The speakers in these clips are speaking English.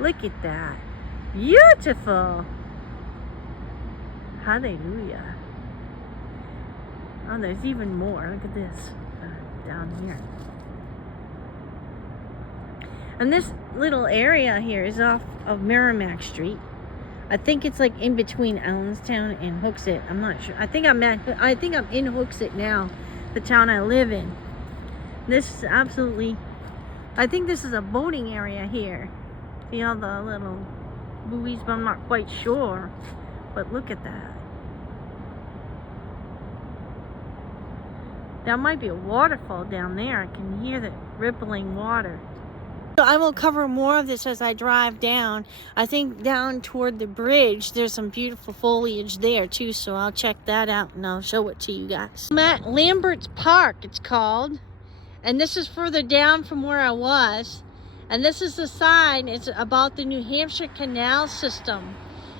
Look at that. Beautiful. Hallelujah. Oh, there's even more. Look at this down here. And this little area here is off of Merrimack Street. I think it's like in between Allenstown and Hooksett. I'm not sure. I think I'm in Hooksett now, the town I live in. This is absolutely, I think this is a boating area here. See all the little buoys, but I'm not quite sure. But look at that. That might be a waterfall down there. I can hear the rippling water. So I will cover more of this as I drive down. I think down toward the bridge, there's some beautiful foliage there too. So I'll check that out and I'll show it to you guys. I'm at Lambert's Park, it's called. And this is further down from where I was. And this is the sign. It's about the New Hampshire canal system.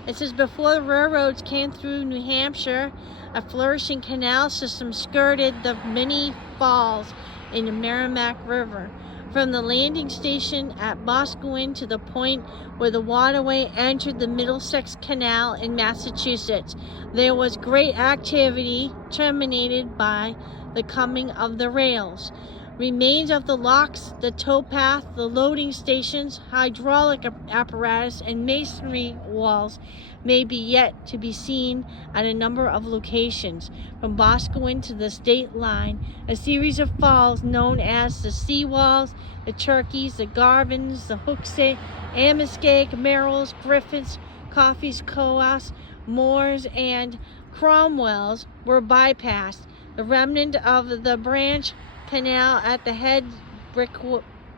It says, before the railroads came through New Hampshire, a flourishing canal system skirted the many falls in the Merrimack River. From the landing station at Boscawen to the point where the waterway entered the Middlesex Canal in Massachusetts, there was great activity terminated by the coming of the rails. Remains of the locks, the towpath, the loading stations, hydraulic apparatus, and masonry walls may be yet to be seen at a number of locations. From Boscawen to the state line, a series of falls known as the Seawalls, the Turkeys, the Garvins, the Hooksett, Amoskeag, Merrills, Griffiths, Coffees, Coas, Moores, and Cromwells were bypassed. The remnant of the branch canal at the head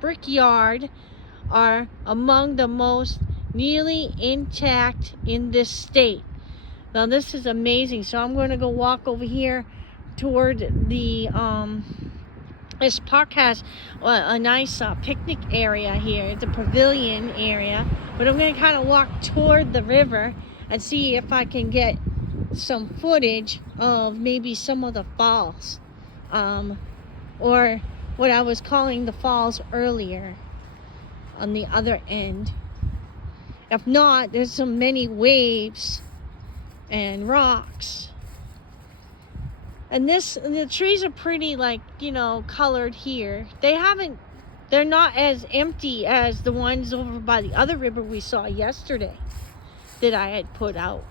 brickyard are among the most nearly intact in this state. Now this is amazing. So I'm going to go walk over here toward the this park has a nice picnic area here, the pavilion area, but I'm going to kind of walk toward the river and see if I can get some footage of maybe some of the falls, or what I was calling the falls earlier on the other end. If not, there's so many waves and rocks. And the trees are pretty, like, you know, colored here. They're not as empty as the ones over by the other river we saw yesterday that I had put out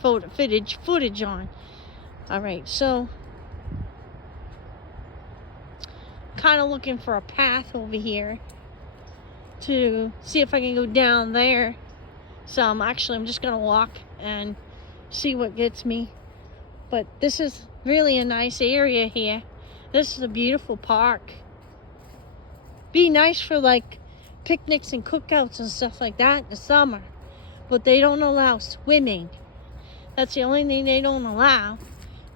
footage on. All right, so kind of looking for a path over here to see if I can go down there. So I'm just gonna walk and see what gets me. But this is really a nice area here. This is a beautiful park. Be nice for like picnics and cookouts and stuff like that in the summer, but they don't allow swimming. That's the only thing they don't allow.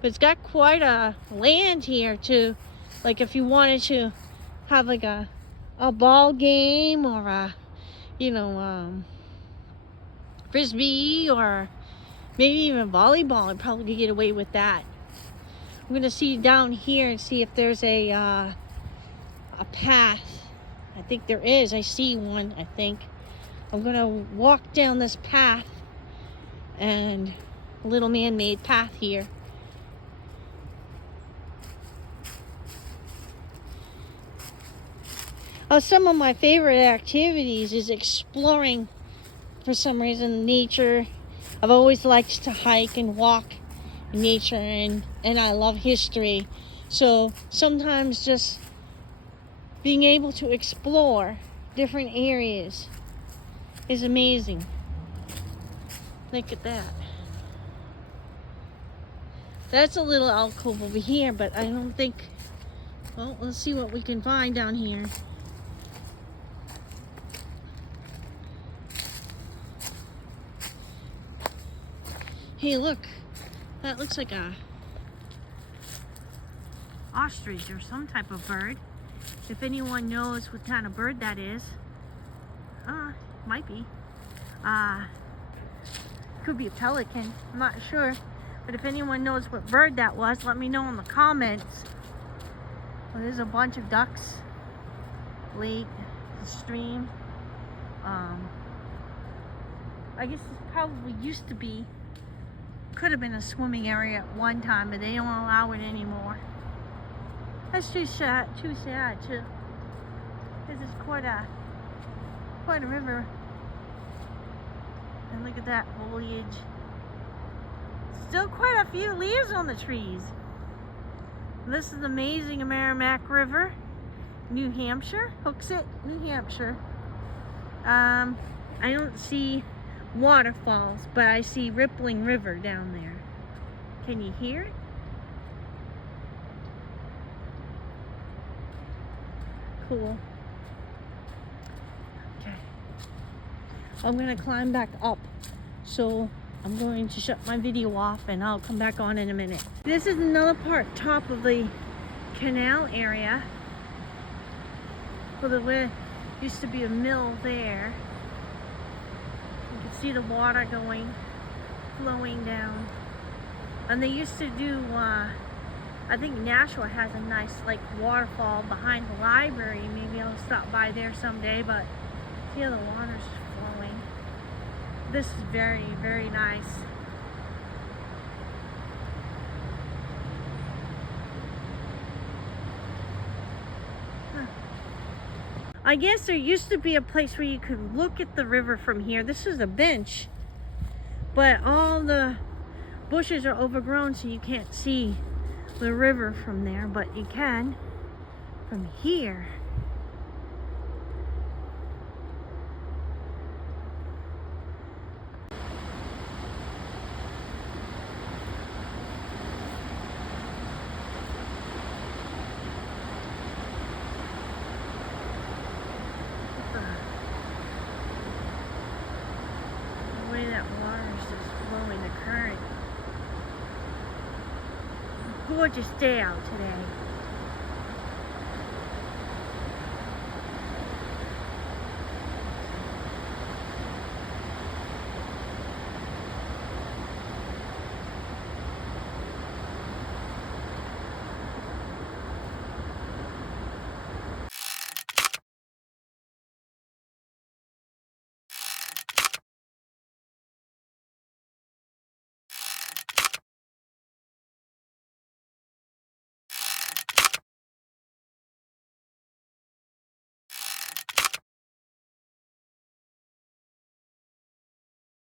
But it's got quite a land here to, like, if you wanted to have like a ball game or a, you know, frisbee or maybe even volleyball, I'd probably get away with that. I'm gonna see down here and see if there's a path. I think there is. I see one, I think. I'm gonna walk down this path, and a little man-made path here. Some of my favorite activities is exploring, for some reason, nature. I've always liked to hike and walk in nature, and I love history. So sometimes just being able to explore different areas is amazing. Look at that. That's a little alcove over here, but I don't think, well, let's see what we can find down here. Hey, look, that looks like a ostrich or some type of bird. If anyone knows what kind of bird that is, might be. Could be a pelican, I'm not sure. But if anyone knows what bird that was, let me know in the comments. Well, there's a bunch of ducks, lake, the stream. I guess this probably used to be, could have been a swimming area at one time, but they don't allow it anymore. That's too sad too. This is quite a river. And look at that foliage. Still quite a few leaves on the trees. This is amazing Merrimack River, New Hampshire, Hooksett, New Hampshire. I don't see waterfalls, but I see rippling river down there. Can you hear it? Cool. Okay. I'm gonna climb back up. So I'm going to shut my video off and I'll come back on in a minute. This is another part, top of the canal area. So there used to be a mill there. You can see the water flowing down. And they used to do, I think Nashua has a nice like waterfall behind the library. Maybe I'll stop by there someday, but see how the water's flowing. This is very, very nice. I guess there used to be a place where you could look at the river from here. This is a bench, but all the bushes are overgrown, so you can't see the river from there, but you can from here. The way that water is just flowing, the current. Gorgeous day out today.